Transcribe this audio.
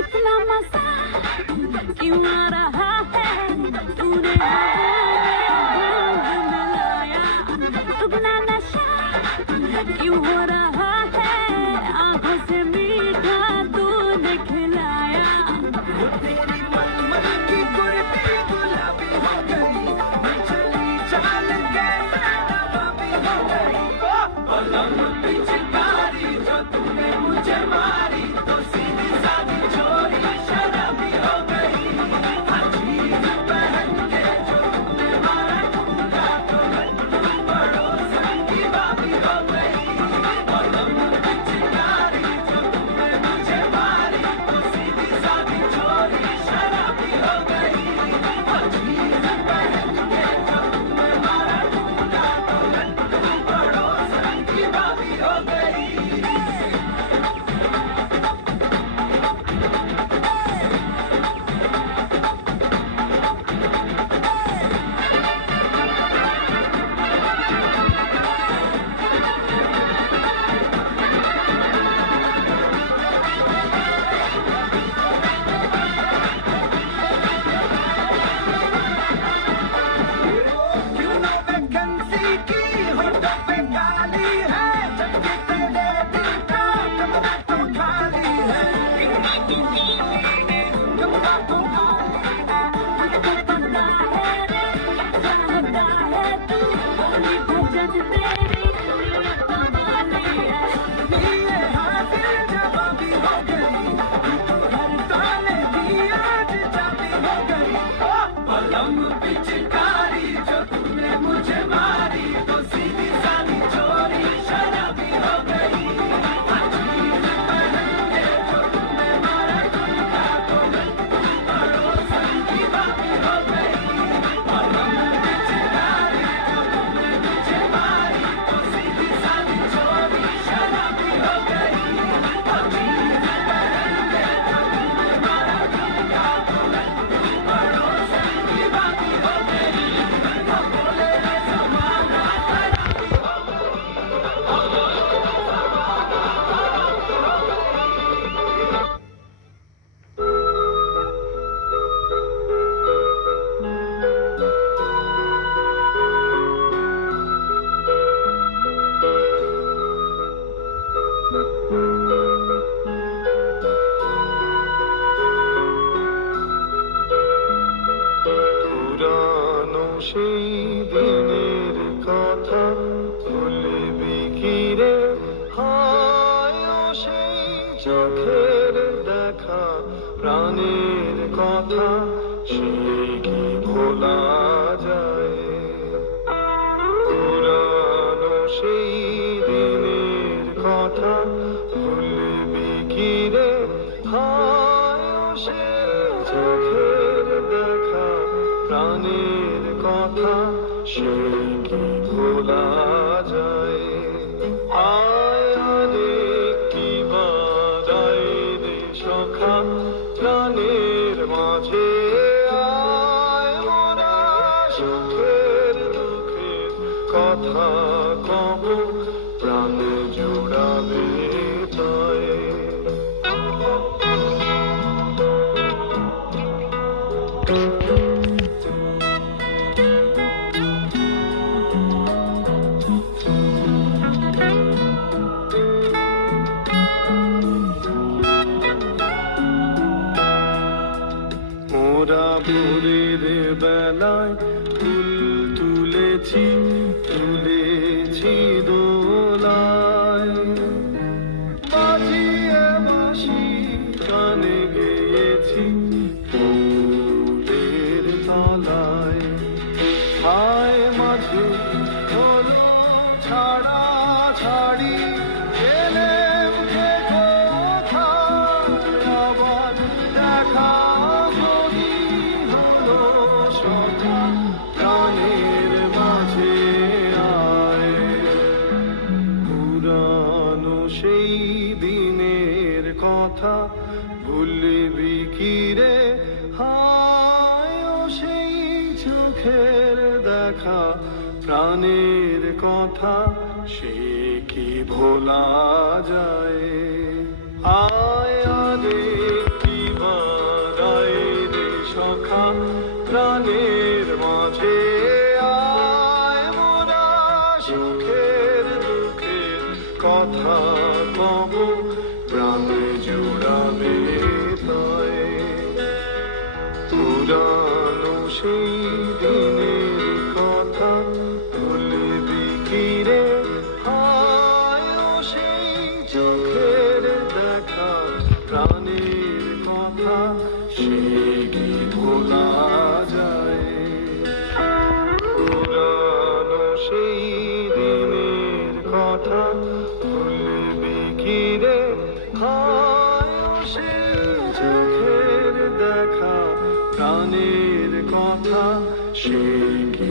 इतना मजा क्यों आ रहा है, तूने ढंग मिलाया, दुगना नशा क्यों हो रहा है, आंखों से मीठा तूने खिलाया। तेरी मलमल की कुर्ती गुलाबी हो गई, चली चाल कैसे नवाबी हो गई। पलंग पे चिंगारी जो तूने मुझे मारी, तो सीधी सादी चोरी शराबी हो गई। हर चीज पहन के जो तूने मारा ठुमका, तो लड्डू पड़ोसन की बाबी हो गई। पलंग पे चिंगारी जो तूने मुझे मारी, तो सीधी सादी चोरी शराबी हो गई। हर चीज पहन के जो तूने मारा ठुमका, तो लड्डू पड़ोसन की बाबी हो गई। You know वैकेंसी की होटल पे काली है, जबकि तेरे दिल का कमरा तो खाली है। कमरा तो खाली है। मुझको पता है रे चाहता है तू, बोली भजन तेरी कमाली है। ये हाजिर जवाबी हो गई, तू तो हर ताले की आज चाबी हो गई। पलंग पे चिंगारी जो तूने मुझे मारी, तो सीधी सादी चोरी शराबी हो गई। हर चीज पहन के जो तूने मारा ठुमका, तो लड्डू पड़ोसन की बाबी हो गई। पलंग पे चिंगारी जो तूने मुझे मारी, तो सीधी सादी चोरी शराबी हो गई। हर चीज पहन के जो तूने मारा ठुमका, तो लड्डू पड़ोसन की बाबी हो गई। बोले रे ज़माना পুরানো সেই দিনের কথা ভুলবি কি রে, হায় ও সেই চোখের দেখা, প্রাণের কথা সে কি ভোলা যায়। পুরানো সেই দিনের কথা ভুলবি কি রে, হায় ও সেই চোখের দেখা, প্রাণের কথা সে কি ভোলা যায়। আয় রে কি বাড়ায় রে সখা, প্রাণের মাঝে আয় মোরা সুখের দুঃখের কথা কব, প্রাণ জোড়াবে তাই। মোরা ভোরের বেলায় ফুল তুলেছি, তুলেছি দোলায়, বাজিয়ে বাঁশি গানে গেয়েছি ফুলের তলায়। হায় মাঝে হলো ছাড়া ছাড়ি, এলেম যে কোথায় আবার দেখা যদি হলো সখা, প্রাণের মাঝে আয়। পুরানো সেই দিনের কথা ভুলবি কি রে, হায় ও সেই চোখের দেখা, প্রাণের কথা সে কি ভোলা যায়? আয় আরে কি বারায় রে সখা প্রাণের মাঝে, আয় মোরা সুখের দুঃখের কথা কব, প্রাণ জুড়াবে তাই। পুরানো সেই দিনের কথা ভুলবি কি রে, হায় ও সেই চোখের দেখা প্রাণের কথা সে কি ভোলা যায়? পুরানো সেই দিনের কথা ভুলবি কি রে, হায় ও সেই চোখের দেখা প্রাণের কথা সে কি